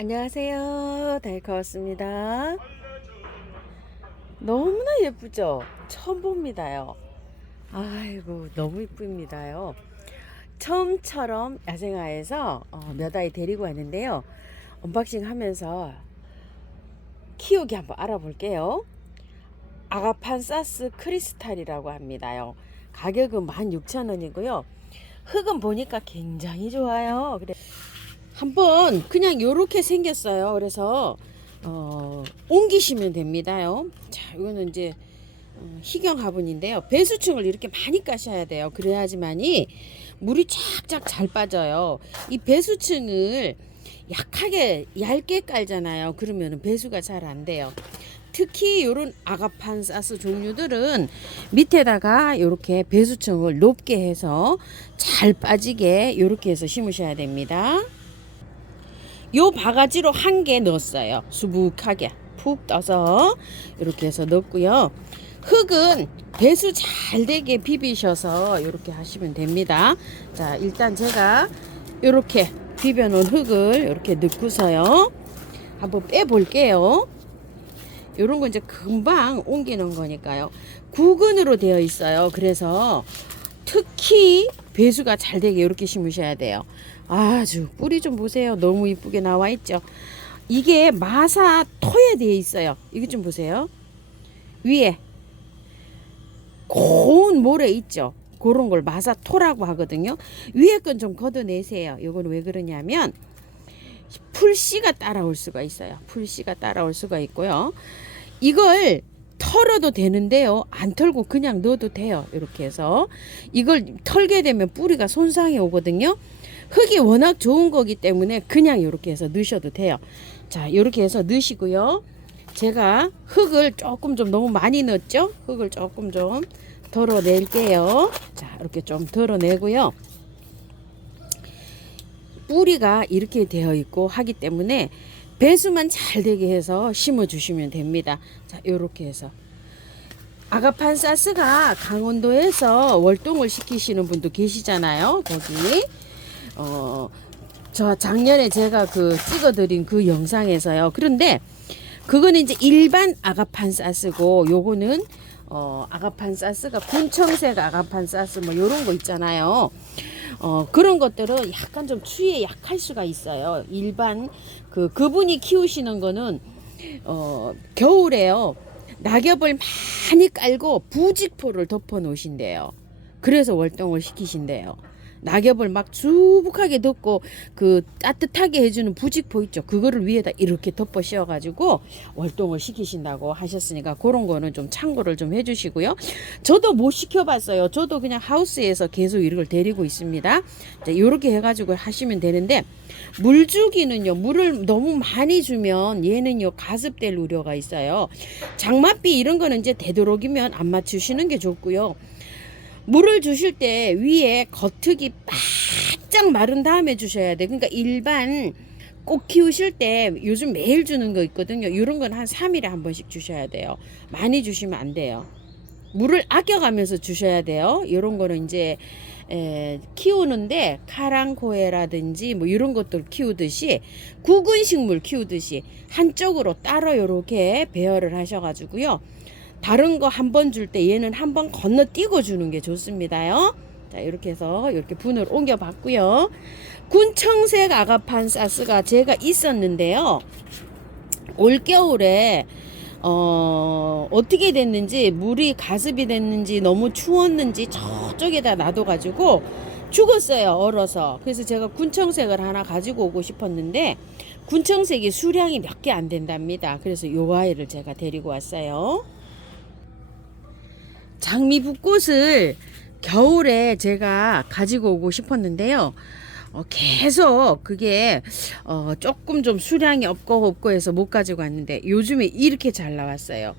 안녕하세요. 달커웠습니다. 너무나 예쁘죠? 처음 봅니다요. 아이고, 너무 예쁩니다요. 처음처럼 야생화에서 몇 아이 데리고 왔는데요. 언박싱 하면서 키우기 한번 알아볼게요. 아가판사스 크리스탈이라고 합니다요. 가격은 16,000원이고요. 흙은 보니까 굉장히 좋아요. 그래. 한번 그냥 요렇게 생겼어요. 그래서 옮기시면 됩니다요. 자, 이거는 이제 희경 화분인데요. 배수층을 이렇게 많이 까셔야 돼요. 그래야지만이 물이 쫙쫙 잘 빠져요. 이 배수층을 약하게 얇게 깔잖아요. 그러면 배수가 잘 안 돼요. 특히 이런 아가판사스 종류들은 밑에다가 이렇게 배수층을 높게 해서 잘 빠지게 이렇게 해서 심으셔야 됩니다. 요 바가지로 한 개 넣었어요. 수북하게 푹 떠서 이렇게 해서 넣었고요. 흙은 배수 잘 되게 비비셔서 이렇게 하시면 됩니다. 자, 일단 제가 이렇게 비벼 놓은 흙을 이렇게 넣고서요. 한번 빼 볼게요. 요런 거 이제 금방 옮기는 거니까요. 구근으로 되어 있어요. 그래서 특히 배수가 잘 되게 이렇게 심으셔야 돼요. 아주 뿌리 좀 보세요. 너무 이쁘게 나와 있죠. 이게 마사 토에 되어 있어요. 이거 좀 보세요. 위에 고운 모래 있죠. 그런 걸 마사 토라고 하거든요. 위에 건 좀 걷어내세요. 이건 왜 그러냐면 풀씨가 따라올 수가 있어요. 풀씨가 따라올 수가 있고요. 이걸 털어도 되는데요. 안 털고 그냥 넣어도 돼요. 이렇게 해서 이걸 털게 되면 뿌리가 손상이 오거든요. 흙이 워낙 좋은 거기 때문에 그냥 이렇게 해서 넣으셔도 돼요. 자, 이렇게 해서 넣으시고요. 제가 흙을 조금 좀 너무 많이 넣었죠? 흙을 조금 좀 덜어낼게요. 자, 이렇게 좀 덜어내고요. 뿌리가 이렇게 되어 있고 하기 때문에 배수만 잘 되게 해서 심어 주시면 됩니다. 자, 요렇게 해서 아가판사스가 강원도에서 월동을 시키시는 분도 계시잖아요. 거기 저 작년에 제가 그 찍어드린 그 영상에서요. 그런데 그거는 이제 일반 아가판사스고 요거는 아가판사스가 군청색 아가판사스 뭐 요런 거 있잖아요. 그런 것들은 약간 좀 추위에 약할 수가 있어요. 일반 그분이 키우시는 거는 겨울에요. 낙엽을 많이 깔고 부직포를 덮어 놓으신대요. 그래서 월동을 시키신대요. 낙엽을 막 수북하게 덮고 그 따뜻하게 해주는 부직포 있죠. 그거를 위에다 이렇게 덮어 씌워가지고 월동을 시키신다고 하셨으니까 그런 거는 좀 참고를 좀 해주시고요. 저도 못 시켜봤어요. 저도 그냥 하우스에서 계속 이걸 데리고 있습니다. 자, 이렇게 해가지고 하시면 되는데 물주기는요. 물을 너무 많이 주면 얘는요 가습될 우려가 있어요. 장맛비 이런 거는 이제 되도록이면 안 맞추시는 게 좋고요. 물을 주실 때 위에 겉흙이 바짝 마른 다음에 주셔야 돼. 그러니까 일반 꽃 키우실 때 요즘 매일 주는 거 있거든요. 이런 건 한 3일에 한 번씩 주셔야 돼요. 많이 주시면 안 돼요. 물을 아껴가면서 주셔야 돼요. 이런 거는 이제 키우는데 카랑코에라든지 뭐 이런 것들 키우듯이 구근식물 키우듯이 한쪽으로 따로 이렇게 배열을 하셔가지고요. 다른 거 한 번 줄 때 얘는 한 번 건너뛰고 주는 게 좋습니다요. 자, 이렇게 해서 이렇게 분을 옮겨 봤고요. 군청색 아가판사스가 제가 있었는데요. 올겨울에 어떻게 됐는지 물이 가습이 됐는지 너무 추웠는지 저쪽에다 놔둬가지고 죽었어요. 얼어서. 그래서 제가 군청색을 하나 가지고 오고 싶었는데 군청색이 수량이 몇 개 안 된답니다. 그래서 요 아이를 제가 데리고 왔어요. 장미붓꽃을 겨울에 제가 가지고 오고 싶었는데요. 계속 그게 조금 좀 수량이 없고 해서 못 가지고 왔는데 요즘에 이렇게 잘 나왔어요.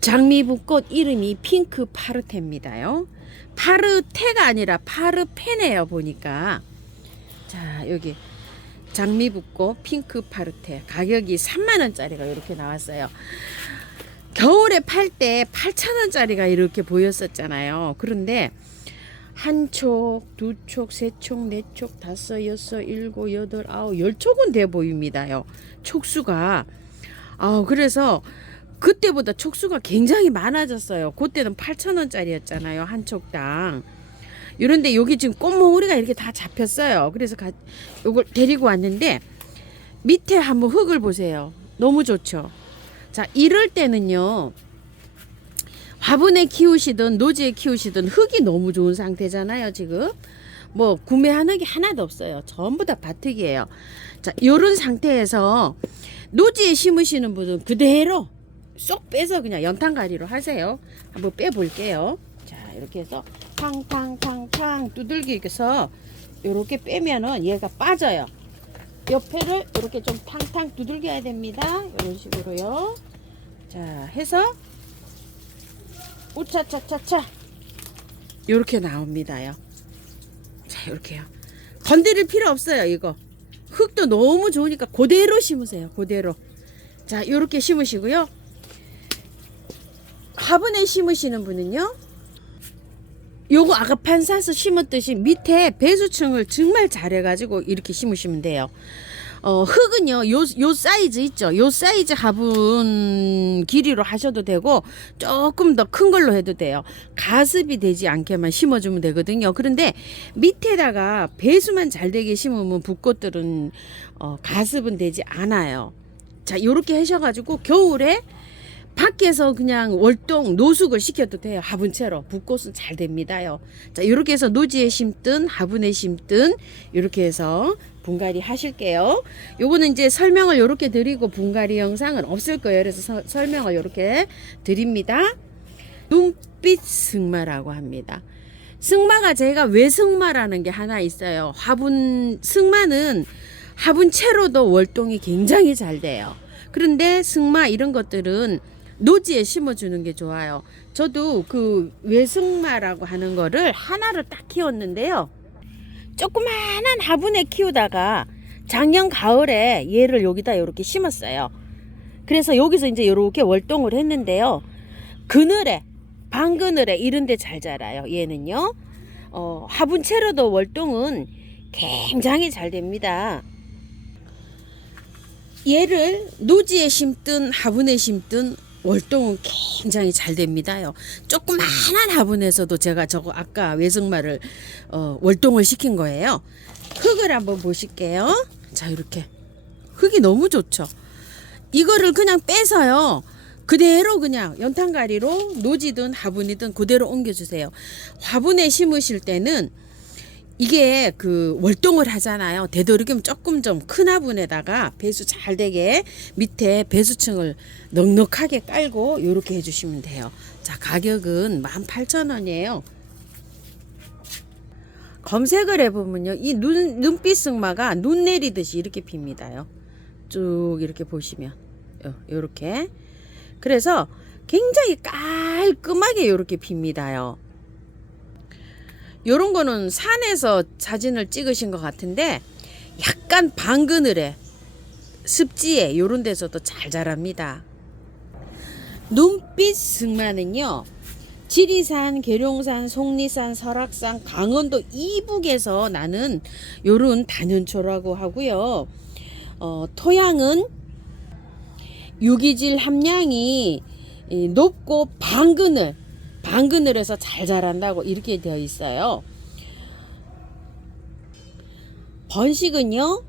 장미붓꽃 이름이 핑크 파르테입니다요. 파르테가 아니라 파르페네요. 보니까 자, 여기 장미붓꽃 핑크 파르테 가격이 3만원짜리가 이렇게 나왔어요. 겨울에 팔 때 8,000원짜리가 이렇게 보였었잖아요. 그런데 한 촉, 두 촉, 세 촉, 네 촉, 다섯, 여섯, 일곱, 여덟, 아홉, 열 촉은 돼 보입니다요. 촉수가. 그래서 그때보다 촉수가 굉장히 많아졌어요. 그때는 8,000원짜리였잖아요. 한 촉당. 이런데 여기 지금 꽃몽우리가 이렇게 다 잡혔어요. 그래서 요걸 데리고 왔는데 밑에 한번 흙을 보세요. 너무 좋죠. 자, 이럴 때는요. 화분에 키우시든 노지에 키우시든 흙이 너무 좋은 상태잖아요. 지금 뭐 구매한 흙이 하나도 없어요. 전부 다 밭흙이에요. 자, 요런 상태에서 노지에 심으시는 분은 그대로 쏙 빼서 그냥 연탄가리로 하세요. 한번 빼볼게요. 자, 이렇게 해서 탕탕탕탕 두들기 이렇게 해서 이렇게 빼면은 얘가 빠져요. 옆에를 이렇게 좀 탕탕 두들겨야 됩니다. 이런 식으로요. 자, 해서 우차차차차 이렇게 나옵니다요. 자, 이렇게요. 건드릴 필요 없어요. 이거 흙도 너무 좋으니까 그대로 심으세요. 그대로. 자, 이렇게 심으시고요. 화분에 심으시는 분은요, 요거 아까 판사서 심었듯이 밑에 배수층을 정말 잘해가지고 이렇게 심으시면 돼요. 흙은요, 요 사이즈 있죠? 요 사이즈 화분 길이로 하셔도 되고, 조금 더 큰 걸로 해도 돼요. 가습이 되지 않게만 심어주면 되거든요. 그런데 밑에다가 배수만 잘 되게 심으면 붓꽃들은, 가습은 되지 않아요. 자, 요렇게 하셔가지고, 겨울에 밖에서 그냥 월동 노숙을 시켜도 돼요. 화분채로. 붓꽃은 잘 됩니다요. 자, 이렇게 해서 노지에 심든 화분에 심든 이렇게 해서 분갈이 하실게요. 요거는 이제 설명을 이렇게 드리고 분갈이 영상은 없을 거예요. 그래서 설명을 이렇게 드립니다. 눈빛 승마라고 합니다. 승마가 제가 외승마라는 게 하나 있어요. 승마는 화분채로도 월동이 굉장히 잘 돼요. 그런데 승마 이런 것들은 노지에 심어주는 게 좋아요. 저도 그 외승마라고 하는 거를 하나를 딱 키웠는데요. 조그마한 화분에 키우다가 작년 가을에 얘를 여기다 이렇게 심었어요. 그래서 여기서 이제 이렇게 월동을 했는데요. 그늘에, 방그늘에 이런 데 잘 자라요. 얘는요. 화분채로도 월동은 굉장히 잘 됩니다. 얘를 노지에 심든 화분에 심든 월동은 굉장히 잘 됩니다요. 조그마한 화분에서도 제가 저거 아까 외승마를 월동을 시킨 거예요. 흙을 한번 보실게요. 자, 이렇게 흙이 너무 좋죠. 이거를 그냥 빼서요. 그대로 그냥 연탄가리로 노지든 화분이든 그대로 옮겨주세요. 화분에 심으실 때는 이게 그 월동을 하잖아요. 되도록이면 조금 좀 큰 화분에다가 배수 잘 되게 밑에 배수층을 넉넉하게 깔고 이렇게 해주시면 돼요. 자, 가격은 18,000원이에요. 검색을 해보면요, 이 눈빛 승마가 눈 내리듯이 이렇게 핍니다요. 쭉 이렇게 보시면 이렇게. 그래서 굉장히 깔끔하게 이렇게 핍니다요. 요런 거는 산에서 사진을 찍으신 것 같은데 약간 방그늘에 습지에 요런 데서도 잘 자랍니다. 눈빛 승마는요, 지리산, 계룡산, 속리산, 설악산, 강원도 이북에서 나는 요런 단연초라고 하고요. 토양은 유기질 함량이 높고 방그늘에서 잘 자란다고 이렇게 되어 있어요. 번식은요,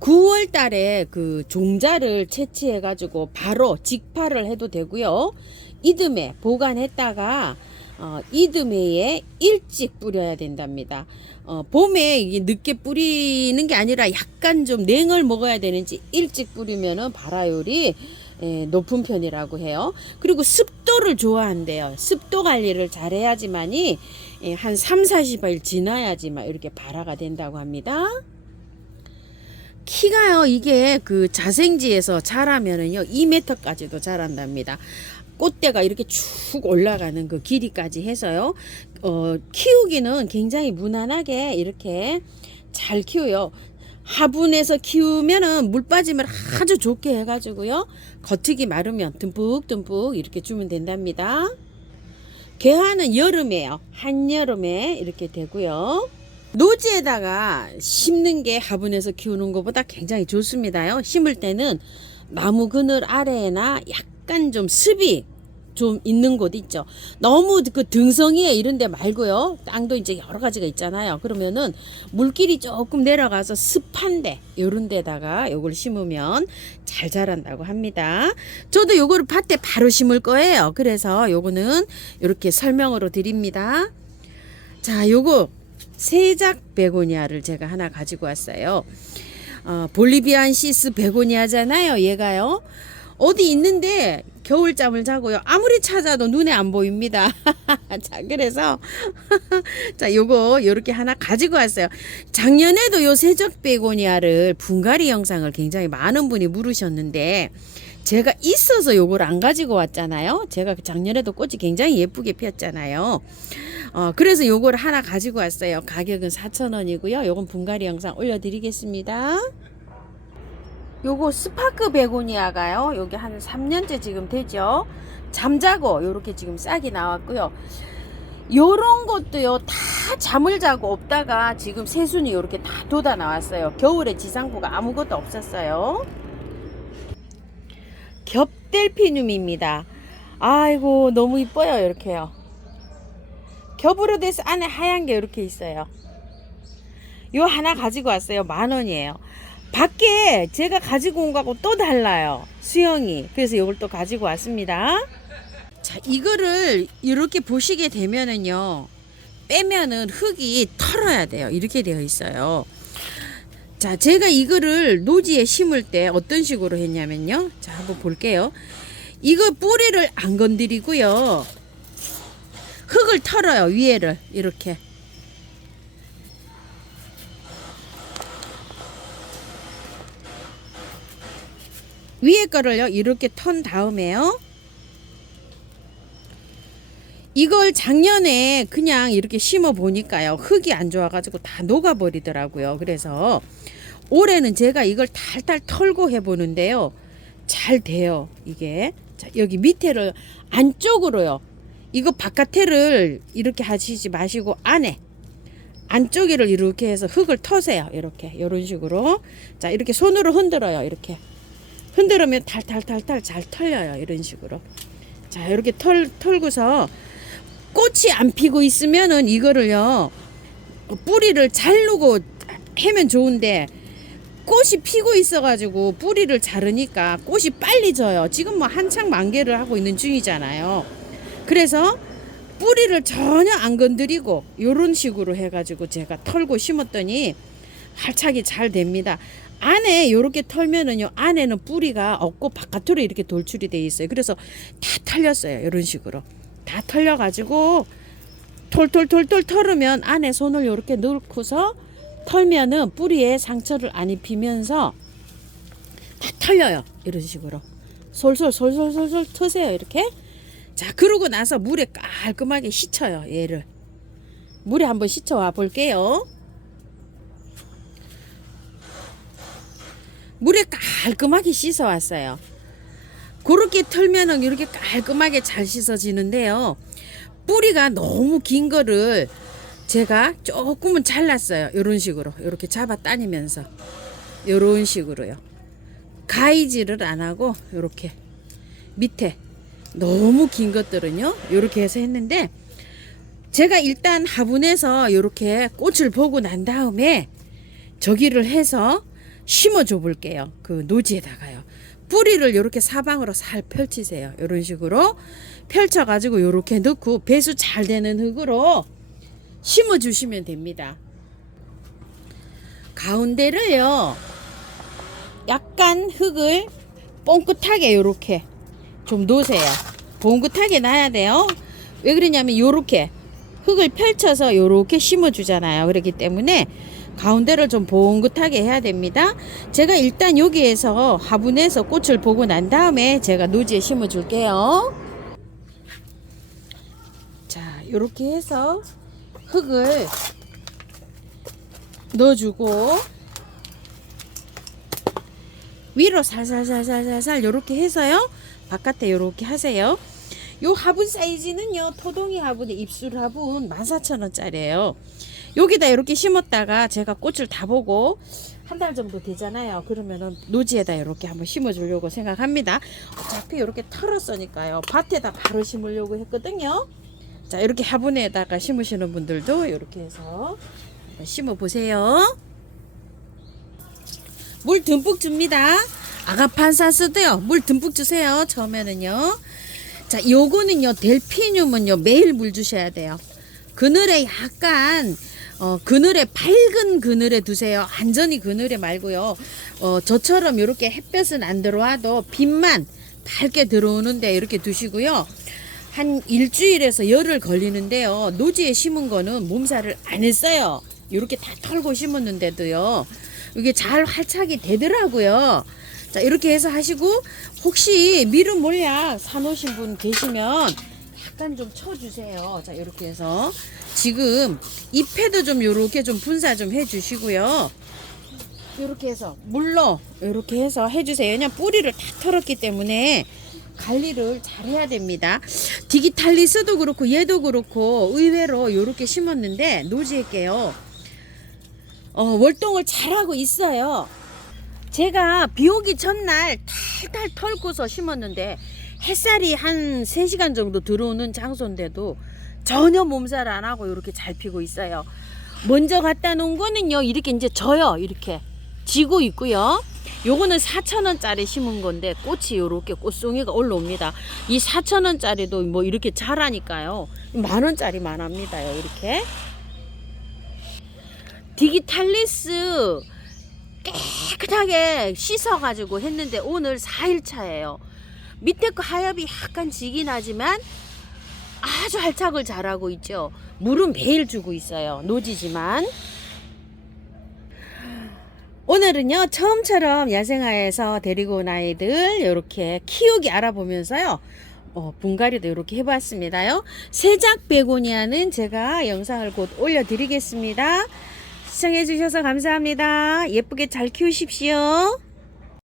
9월 달에 그 종자를 채취해 가지고 바로 직파를 해도 되고요. 이듬해 보관했다가 이듬해에 일찍 뿌려야 된답니다. 봄에 이게 늦게 뿌리는 게 아니라 약간 좀 냉을 먹어야 되는지 일찍 뿌리면은 발화율이 높은 편이라고 해요. 그리고 습도를 좋아한대요. 습도 관리를 잘 해야지만이 한 3-40일 지나야지만 이렇게 발화가 된다고 합니다. 키가요, 이게 그 자생지에서 자라면은요 2m까지도 자란답니다. 꽃대가 이렇게 쭉 올라가는 그 길이까지 해서요. 키우기는 굉장히 무난하게 이렇게 잘 키워요. 화분에서 키우면은 물 빠짐을 아주 좋게 해가지고요. 겉흙이 마르면 듬뿍듬뿍 이렇게 주면 된답니다. 개화는 여름에요. 한여름에 이렇게 되고요. 노지에다가 심는 게 화분에서 키우는 것보다 굉장히 좋습니다요. 심을 때는 나무 그늘 아래나 약간 좀 습이 좀 있는 곳 있죠. 너무 그 등성이에 이런 데 말고요. 땅도 이제 여러 가지가 있잖아요. 그러면은 물길이 조금 내려가서 습한 데 요런 데다가 요걸 심으면 잘 자란다고 합니다. 저도 요거를 밭에 바로 심을 거예요. 그래서 요거는 이렇게 설명으로 드립니다. 자, 요거 세작 베고니아를 제가 하나 가지고 왔어요. 볼리비안시스 베고니아잖아요. 얘가요. 어디 있는데 겨울잠을 자고요. 아무리 찾아도 눈에 안 보입니다. 자, 그래서 자, 요거 요렇게 하나 가지고 왔어요. 작년에도 요 세작 베고니아를 분갈이 영상을 굉장히 많은 분이 물으셨는데 제가 있어서 요걸 안 가지고 왔잖아요. 제가 작년에도 꽃이 굉장히 예쁘게 피었잖아요. 그래서 요걸 하나 가지고 왔어요. 가격은 4,000원이고요. 요건 분갈이 영상 올려드리겠습니다. 요거 스파크 베고니아가요. 요게 한 3년째 지금 되죠. 잠자고 요렇게 지금 싹이 나왔고요. 요런 것도요, 다 잠을 자고 없다가 지금 새순이 요렇게 다 돋아 나왔어요. 겨울에 지상부가 아무것도 없었어요. 겹델피늄입니다. 아이고, 너무 이뻐요. 이렇게요. 겹으로 돼서 안에 하얀 게 이렇게 있어요. 요 하나 가지고 왔어요. 10,000원이에요. 밖에 제가 가지고 온 거하고 또 달라요. 수영이. 그래서 이걸 또 가지고 왔습니다. 자, 이거를 이렇게 보시게 되면은요, 빼면은 흙이 털어야 돼요. 이렇게 되어 있어요. 자, 제가 이거를 노지에 심을 때 어떤 식으로 했냐면요. 자, 한번 볼게요. 이거 뿌리를 안 건드리고요. 흙을 털어요. 위에를 이렇게. 위에 거를요 이렇게 턴 다음에요, 이걸 작년에 그냥 이렇게 심어 보니까요 흙이 안 좋아 가지고 다 녹아 버리더라고요. 그래서 올해는 제가 이걸 탈탈 털고 해 보는데요, 잘 돼요. 이게 자, 여기 밑에를 안쪽으로요, 이거 바깥에를 이렇게 하시지 마시고 안쪽에를 이렇게 해서 흙을 터세요. 이렇게 이런 식으로. 자, 이렇게 손으로 흔들어요. 이렇게 흔들으면 탈탈탈탈 잘 털려요. 이런 식으로. 자, 이렇게 털고서 꽃이 안 피고 있으면은 이거를요 뿌리를 자르고 해면 좋은데, 꽃이 피고 있어가지고 뿌리를 자르니까 꽃이 빨리 져요. 지금 뭐 한창 만개를 하고 있는 중이잖아요. 그래서 뿌리를 전혀 안 건드리고 요런 식으로 해가지고 제가 털고 심었더니 활착이 잘 됩니다. 안에 요렇게 털면은요, 안에는 뿌리가 없고 바깥으로 이렇게 돌출이 돼 있어요. 그래서 다 털렸어요. 이런 식으로 다 털려가지고 톨톨톨톨 털으면 안에 손을 요렇게 넣고서 털면은 뿌리에 상처를 안 입히면서 다 털려요. 이런 식으로 솔솔솔솔솔솔 트세요. 이렇게. 자, 그러고 나서 물에 깔끔하게 씻어요. 얘를 물에 한번 씻어와 볼게요. 물에 깔끔하게 씻어 왔어요. 그렇게 털면은 이렇게 깔끔하게 잘 씻어지는데요, 뿌리가 너무 긴 거를 제가 조금은 잘랐어요. 이런 식으로 이렇게 잡아 다니면서 이런 식으로요. 가위질을 안 하고 이렇게 밑에 너무 긴 것들은요 이렇게 해서 했는데, 제가 일단 화분에서 이렇게 꽃을 보고 난 다음에 저기를 해서 심어 줘 볼게요. 그 노지에다가요. 뿌리를 이렇게 사방으로 살 펼치세요. 이런 식으로 펼쳐 가지고 이렇게 넣고 배수 잘 되는 흙으로 심어 주시면 됩니다. 가운데를요 약간 흙을 뽕긋하게 이렇게 좀 놓으세요. 봉긋하게 놔야 돼요. 왜 그러냐면 요렇게 흙을 펼쳐서 요렇게 심어 주잖아요. 그렇기 때문에 가운데를 좀 봉긋하게 해야 됩니다. 제가 일단 여기에서 화분에서 꽃을 보고 난 다음에 제가 노지에 심어 줄게요. 자, 요렇게 해서 흙을 넣어주고 위로 살살살살살살 요렇게 해서요 바깥에 요렇게 하세요. 요 화분 사이즈는요, 토동이 화분의 입술 화분 14,000원짜리예요. 여기다 이렇게 심었다가 제가 꽃을 다 보고 한 달 정도 되잖아요. 그러면은 노지에다 이렇게 한번 심어 주려고 생각합니다. 어차피 이렇게 털었으니까요, 밭에다 바로 심으려고 했거든요. 자, 이렇게 화분에다가 심으시는 분들도 이렇게 해서 한번 심어 보세요. 물 듬뿍 줍니다. 아가판사스도요, 물 듬뿍 주세요. 처음에는요. 자, 요거는요, 델피늄은요, 매일 물 주셔야 돼요. 그늘에 약간 그늘에 밝은 그늘에 두세요. 완전히 그늘에 말고요. 저처럼 이렇게 햇볕은 안 들어와도 빛만 밝게 들어오는데 이렇게 두시고요. 한 일주일에서 열흘 걸리는데요. 노지에 심은 거는 몸살을 안 했어요. 이렇게 다 털고 심었는데도요, 이게 잘 활착이 되더라고요. 자, 이렇게 해서 하시고, 혹시 미름 몰약 사놓으신 분 계시면 약간 좀 쳐주세요. 자, 이렇게 해서 지금 잎에도 좀 요렇게 좀 분사 좀 해주시고요. 이렇게 해서 물로 이렇게 해서 해주세요. 그냥 뿌리를 다 털었기 때문에 관리를 잘 해야 됩니다. 디기탈리스도 그렇고 얘도 그렇고 의외로 이렇게 심었는데 노지에게요, 월동을 잘하고 있어요. 제가 비 오기 전날 탈탈 털고서 심었는데 햇살이 한 3시간 정도 들어오는 장소인데도 전혀 몸살 안 하고 이렇게 잘 피고 있어요. 먼저 갖다 놓은 거는요, 이렇게 이제 져요. 이렇게 지고 있고요. 요거는 4,000원짜리 심은 건데 꽃이 요렇게 꽃송이가 올라옵니다. 이 4,000원짜리도 뭐 이렇게 자라니까요, 10,000원짜리만 합니다요. 이렇게 디기탈리스 깨끗하게 씻어가지고 했는데 오늘 4일차예요. 밑에 거 하엽이 약간 지긴 하지만 아주 활착을 잘하고 있죠. 물은 매일 주고 있어요. 노지지만. 오늘은요, 처음처럼 야생화에서 데리고 온 아이들 이렇게 키우기 알아보면서요, 분갈이도 이렇게 해봤습니다요. 세작 베고니아는 제가 영상을 곧 올려드리겠습니다. 시청해주셔서 감사합니다. 예쁘게 잘 키우십시오.